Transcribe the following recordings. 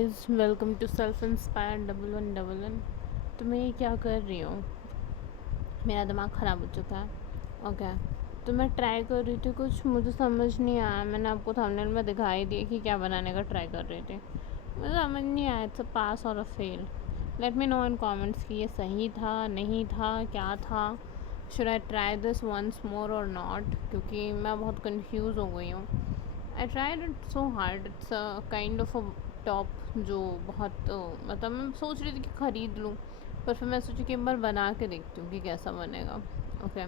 Guys, welcome to Self Inspire 1111। तो मैं ये क्या कर रही हूँ, मेरा दिमाग ख़राब हो चुका है। ओके, तो मैं ट्राई कर रही थी, कुछ मुझे समझ नहीं आया। मैंने आपको थंबनेल में दिखाई दिया कि क्या बनाने का ट्राई कर रही थी। मुझे समझ नहीं आया इट्स अ पास और a fail. Let me know in comments कि ये सही था, नहीं था, क्या था। Should I try this once more और नॉट, क्योंकि मैं बहुत कंफ्यूज हो गई हूँ। I tried it so hard. It's a kind of a top जो बहुत मतलब मैं सोच रही थी कि ख़रीद लूँ, पर फिर मैं सोची कि एक बार बना के देखती हूँ कि कैसा बनेगा। ओके,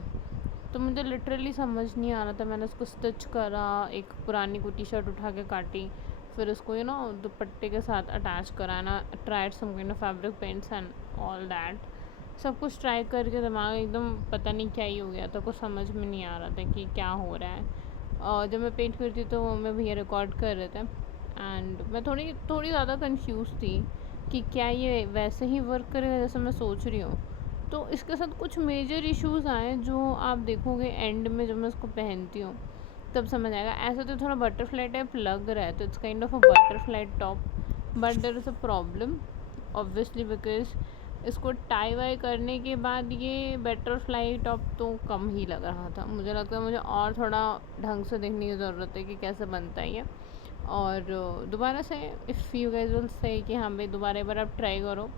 तो मुझे लिटरली समझ नहीं आ रहा था। मैंने उसको स्टिच करा, एक पुरानी कोई टी शर्ट उठा के काटी, फिर उसको दुपट्टे के साथ अटैच करा ना, tried some kind of fabric paints and all that. सब कुछ ट्राई करके दिमाग एकदम पता नहीं क्या ही हो गया था, कुछ समझ में नहीं आ रहा था कि क्या हो रहा है। जब मैं पेंट करती तो मैं भैया रिकॉर्ड कर रहे थे एंड मैं थोड़ी थोड़ी ज़्यादा कंफ्यूज थी कि क्या ये वैसे ही वर्क करेगा जैसे मैं सोच रही हूँ। तो इसके साथ कुछ मेजर इश्यूज आए जो आप देखोगे एंड में जब मैं उसको पहनती हूँ तब समझ आएगा। ऐसा तो थोड़ा बटरफ्लाई टाइप लग रहा है, तो it's kind of a butterfly top, but there is a problem obviously, because इसको टाई वाई करने के बाद ये बटरफ्लाई टॉप तो कम ही लग रहा था। मुझे लगता है मुझे और थोड़ा ढंग से देखने की ज़रूरत है कि कैसे बनता है ये। और दोबारा से if you guys will say कि हाँ भाई दोबारा एक बार आप ट्राई करो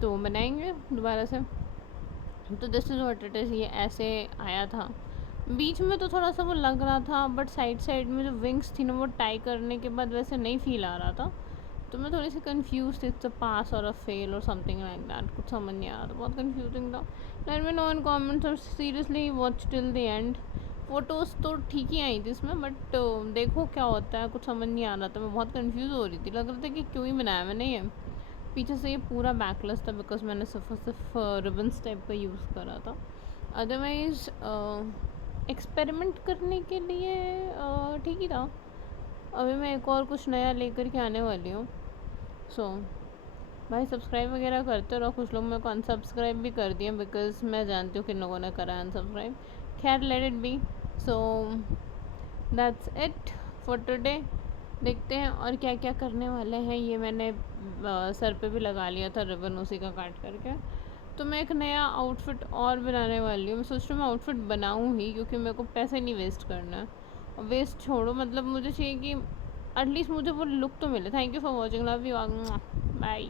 तो बनाएंगे दोबारा से। तो this is what it is. ये ऐसे आया था, बीच में तो थोड़ा सा वो लग रहा था, बट साइड साइड में जो विंग्स थी ना वो टाई करने के बाद वैसे नहीं फील आ रहा था। तो मैं थोड़ी सी कंफ्यूज थी, इट्स अ पास और अ फेल और समथिंग लाइक दैट, कुछ समझ नहीं आ रहा था, बहुत कंफ्यूजिंग था। Let me know in comments और seriously watch till the end. Photos तो ठीक ही आई थी इसमें, बट देखो क्या होता है, कुछ समझ नहीं आ रहा था। मैं बहुत कंफ्यूज हो रही थी, लग रहा था कि क्यों ही बनाया मैंने ये। पीछे से ये पूरा बैकलेस था बिकॉज मैंने सिर्फ और सिर्फ रिबन्स टाइप का यूज़ करा था। अदरवाइज़ एक्सपेरिमेंट करने के लिए ठीक ही था। अभी मैं एक और कुछ नया लेकर के आने वाली हूँ। सो भाई सब्सक्राइब वगैरह करते रहो। कुछ लोग मेरे को अनसब्सक्राइब भी कर दिए बिकॉज मैं जानती हूँ किन लोगों ने करा है अनसब्सक्राइब। खैर let it be. So that's it for today. देखते हैं और क्या क्या करने वाले हैं। ये मैंने सर पे भी लगा लिया था रिबन उसी का काट करके। तो मैं एक नया आउटफिट और बनाने वाली हूँ। मैं सोच रही हूँ मैं आउटफिट बनाऊँ ही, क्योंकि मेरे को पैसे नहीं वेस्ट करना है। और वेस्ट छोड़ो, मतलब मुझे चाहिए कि एटलीस्ट मुझे वो लुक तो मिले। Thank you for watching, love you, bye.